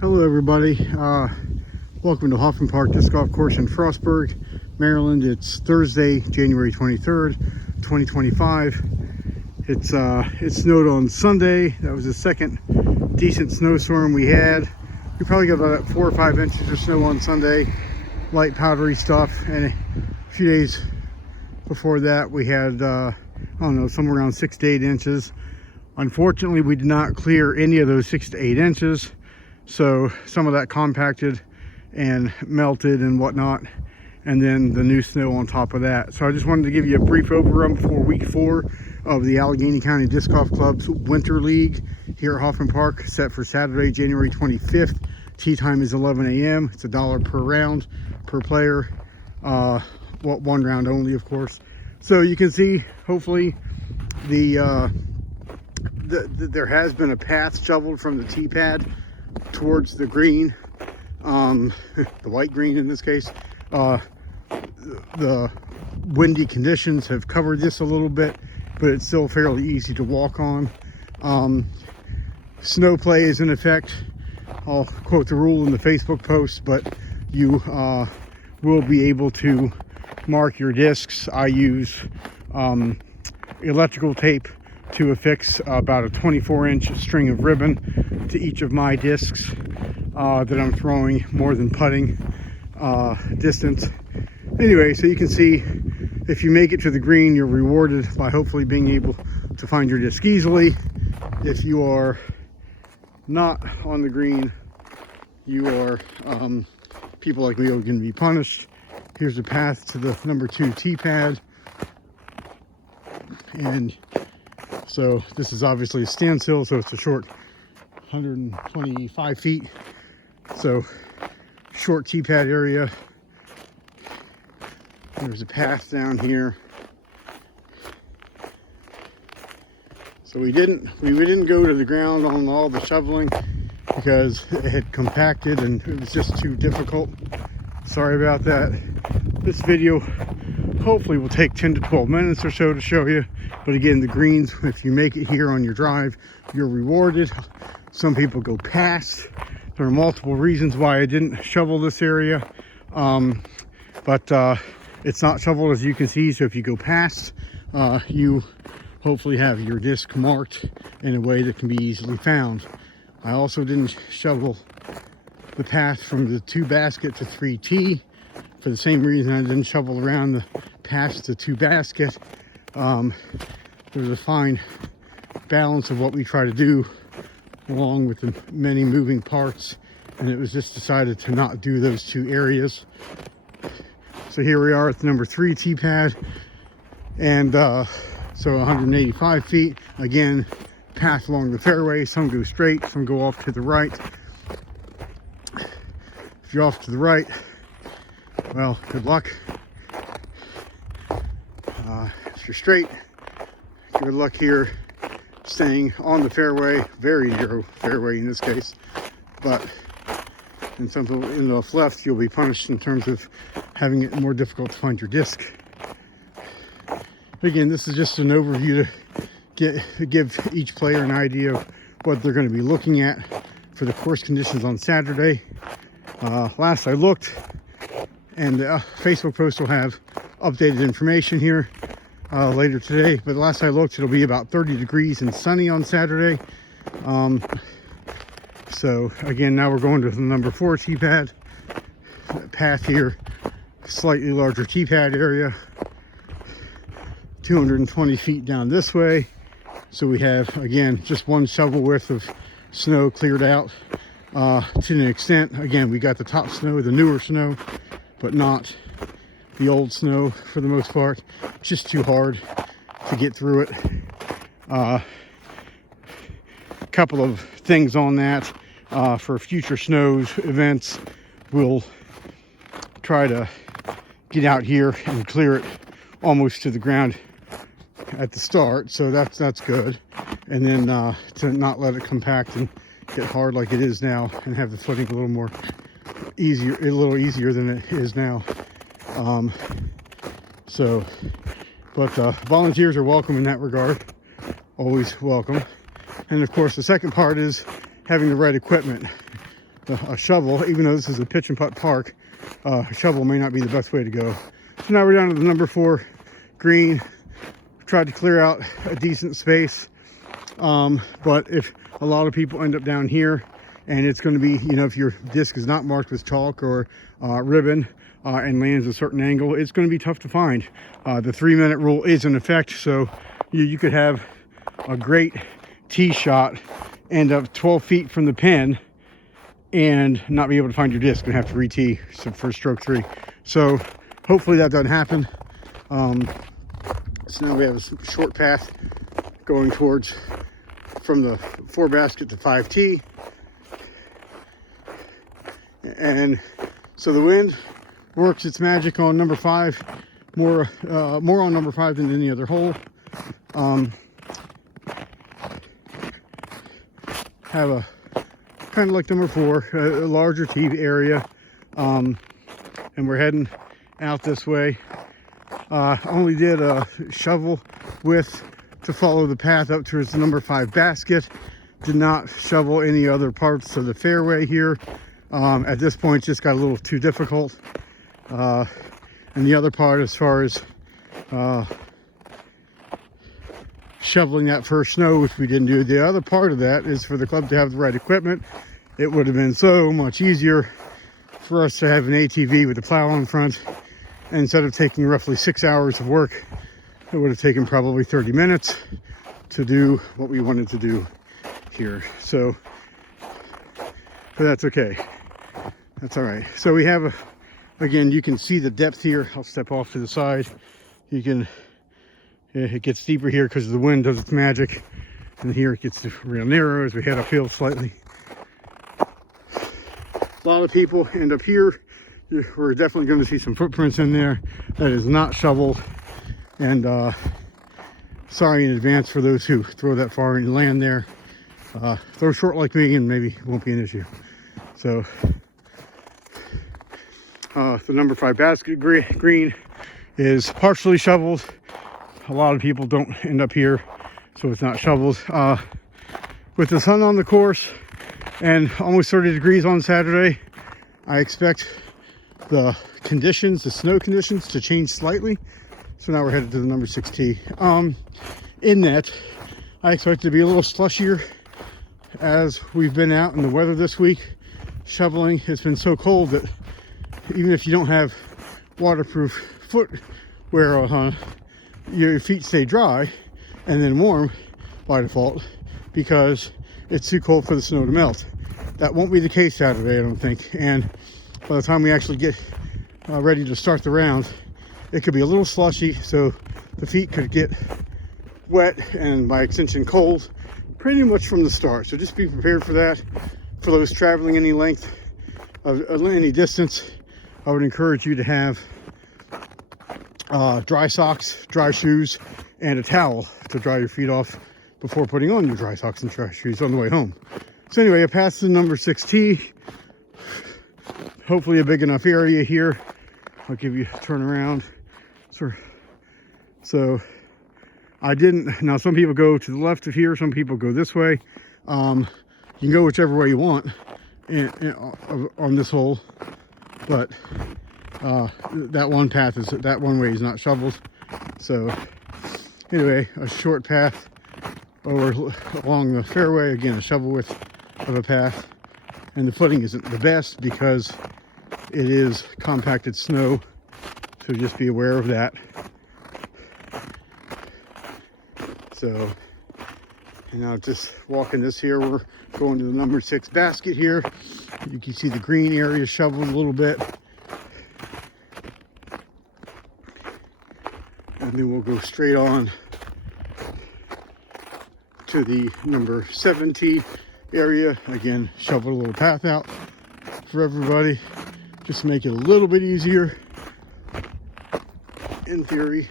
Hello everybody, welcome to Hoffman Park Disc Golf Course in Frostburg, Maryland. It's Thursday, January 23rd, 2025. It snowed on Sunday. That was the second decent snowstorm we had. We probably got about 4 or 5 inches of snow on Sunday, light powdery stuff, and a few days before that we had, I don't know, somewhere around 6 to 8 inches. Unfortunately, we did not clear any of those 6 to 8 inches. So some of that compacted and melted and whatnot, and then the new snow on top of that. So I just wanted to give you a brief overrun before week 4 of the Allegheny County Disc Golf Club's Winter League here at Hoffman Park, set for Saturday, January 25th. Tee time is 11 a.m. It's $1 per round, per player. One round only, of course. So you can see, hopefully, there has been a path shoveled from the tee pad towards the green, the white green in this case. The windy conditions have covered this a little bit, but it's still fairly easy to walk on. Snow play is in effect. I'll quote the rule in the Facebook post, but you will be able to mark your discs. I use electrical tape to affix about a 24-inch string of ribbon to each of my discs that I'm throwing more than putting distance. Anyway, so you can see if you make it to the green, you're rewarded by hopefully being able to find your disc easily. If you are not on the green, you are, people like me are going to be punished. Here's the path to the number 2 tee pad. And so this is obviously a standstill, so it's a short 125 feet. So short tee pad area. There's a path down here. So we didn't go to the ground on all the shoveling because it had compacted and it was just too difficult. Sorry about that. This video hopefully will take 10 to 12 minutes or so to show you. But again, the greens, if you make it here on your drive, you're rewarded. Some people go past. There are multiple reasons why I didn't shovel this area. But it's not shoveled, as you can see. So if you go past, you hopefully have your disc marked in a way that can be easily found. I also didn't shovel the path from the 2 basket to 3 tee for the same reason I didn't shovel around the past the 2 basket. There's a fine balance of what we try to do along with the many moving parts, and it was just decided to not do those 2 areas. So here we are at the number 3 tee pad, and so 185 feet. Again, path along the fairway. Some go straight, some go off to the right. If you're off to the right, well, good luck. If you're straight, good luck here staying on the fairway. Very narrow fairway in this case, but in some in the left, you'll be punished in terms of having it more difficult to find your disc. Again, this is just an overview to give each player an idea of what they're going to be looking at for the course conditions on Saturday. Last I looked, and the Facebook post will have updated information here later today, but last I looked, it'll be about 30 degrees and sunny on Saturday. So again, now we're going to the number 4 tee pad path here. Slightly larger tee pad area, 220 feet down this way. So we have, again, just 1 shovel worth of snow cleared out to an extent. Again, we got the top snow, the newer snow, but not the old snow for the most part. It's just too hard to get through it. Couple of things on that. For future snows events, we'll try to get out here and clear it almost to the ground at the start, so that's good. And then to not let it compact and get hard like it is now, and have the footing a little easier than it is now. But volunteers are welcome in that regard, always welcome. And of course, the second part is having the right equipment. a shovel, even though this is a pitch and putt park. A shovel may not be the best way to go. So now we're down to the number 4 green. Tried to clear out a decent space, but if a lot of people end up down here, and it's going to be, you know, if your disc is not marked with chalk or ribbon and lands a certain angle, it's going to be tough to find. The 3-minute rule is in effect, so you could have a great tee shot, end up 12 feet from the pin, and not be able to find your disc and have to re-tee for stroke 3. So hopefully that doesn't happen. So now we have a short path going towards from the 4 basket to 5T. And so the wind works its magic on number 5, more on number 5 than any other hole. Have a kind of like number 4, a larger tee area, and we're heading out this way. Only did a shovel width to follow the path up towards the number 5 basket. Did not shovel any other parts of the fairway here. At this point, just got a little too difficult. And the other part, as far as shoveling that first snow, which we didn't do, the other part of that is for the club to have the right equipment. It would have been so much easier for us to have an ATV with the plow on front. And instead of taking roughly 6 hours of work, it would have taken probably 30 minutes to do what we wanted to do here. So, but that's okay. That's all right. So we have again, you can see the depth here. I'll step off to the side. You can, it gets deeper here because the wind does its magic. And here it gets real narrow as we head uphill slightly. A lot of people end up here. We're definitely going to see some footprints in there. That is not shoveled. And sorry in advance for those who throw that far and land there. Throw short like me and maybe it won't be an issue. So the number 5 basket green is partially shoveled. A lot of people don't end up here, so it's not shoveled. With the sun on the course and almost 30 degrees on Saturday, I expect the conditions, the snow conditions, to change slightly. So now we're headed to the number 6 tee. In that, I expect it to be a little slushier as we've been out in the weather this week. Shoveling, it's been so cold that even if you don't have waterproof footwear, your feet stay dry and then warm by default because it's too cold for the snow to melt. That won't be the case Saturday, I don't think. And by the time we actually get ready to start the round, it could be a little slushy, so the feet could get wet and by extension cold pretty much from the start. So just be prepared for that. For those traveling any length of any distance, I would encourage you to have dry socks, dry shoes, and a towel to dry your feet off before putting on your dry socks and dry shoes on the way home. So anyway, I passed the number 6 tee. Hopefully a big enough area here. I'll give you a turn around. So I didn't, now some people go to the left of here, some people go this way. You can go whichever way you want on this hole, but that one path is, that one way is not shoveled. So anyway, a short path along the fairway, again a shovel width of a path, and the footing isn't the best because it is compacted snow, so just be aware of that. So, and now just walking this here, we're going to the number 6 basket here. You can see the green area shoveled a little bit. And then we'll go straight on to the number 7 tee area. Again, shovel a little path out for everybody, just to make it a little bit easier in theory.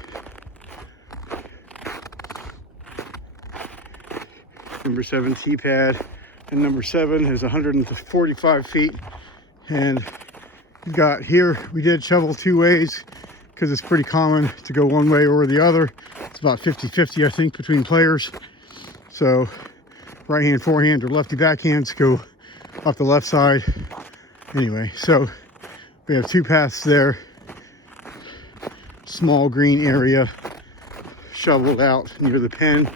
Number 7 tee pad, and number 7 is 145 feet. And you got here, we did shovel 2 ways because it's pretty common to go one way or the other. It's about 50-50, I think, between players. So right hand, forehand, or lefty backhands go off the left side. Anyway, so we have 2 paths there. Small green area shoveled out near the pen.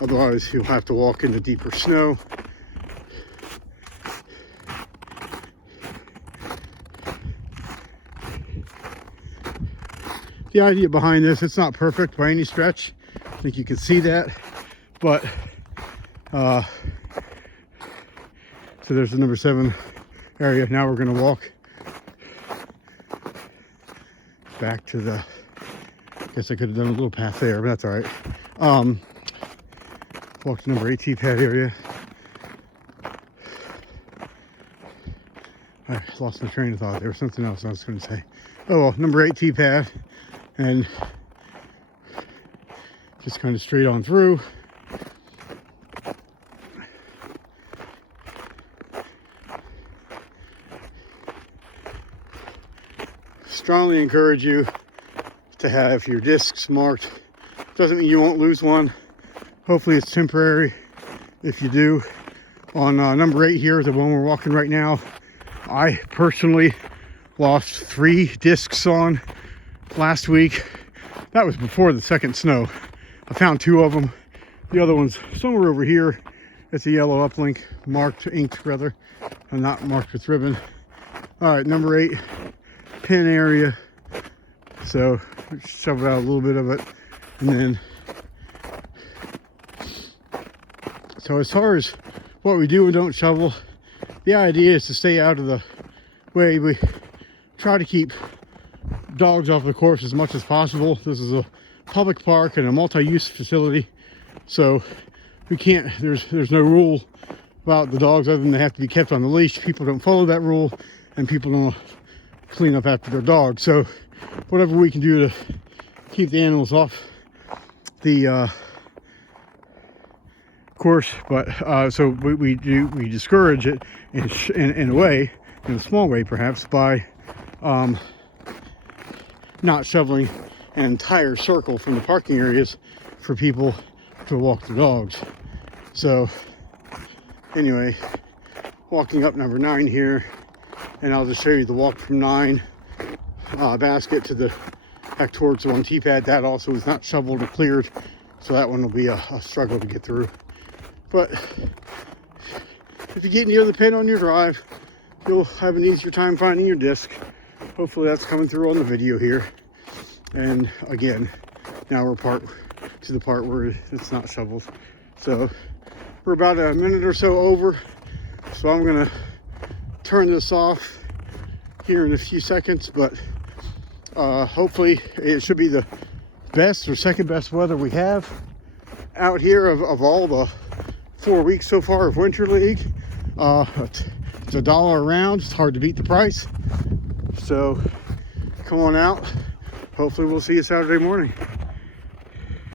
Otherwise, you'll have to walk into deeper snow. The idea behind this, it's not perfect by any stretch. I think you can see that, but so there's the number 7 area. Now we're going to walk back to the, I guess I could have done a little path there, but that's all right. Walk to number 8 pad area. I lost my train of thought. There was something else I was going to say. Oh well, number 8 pad, and just kind of straight on through. Strongly encourage you to have your discs marked. Doesn't mean you won't lose one. Hopefully it's temporary. If you do, on number 8 here, the one we're walking right now, I personally lost 3 discs on last week. That was before the second snow. I found 2 of them. The other one's somewhere over here. It's a yellow uplink, marked, inked rather, and not marked with ribbon. All right, number 8, pin area. So shove out a little bit of it, and then. So as far as what we do and don't shovel, the idea is to stay out of the way. We try to keep dogs off the course as much as possible. This is a public park and a multi-use facility, so we can't, there's no rule about the dogs other than they have to be kept on the leash. People don't follow that rule, and people don't clean up after their dogs. So whatever we can do to keep the animals off the course, but so we discourage it in a way, in a small way perhaps, by not shoveling an entire circle from the parking areas for people to walk their dogs. So anyway, walking up number 9 here, and I'll just show you the walk from 9 basket to the back towards the 1 pad. That also is not shoveled or cleared, so that one will be a struggle to get through. But if you get near the pin on your drive, you'll have an easier time finding your disc. Hopefully that's coming through on the video here. And again, now we're to the part where it's not shoveled. So we're about a minute or so over. So I'm gonna turn this off here in a few seconds, but hopefully it should be the best or second best weather we have out here of all the 4 weeks so far of Winter League. It's $1 a round. It's hard to beat the price. So come on out. Hopefully we'll see you Saturday morning.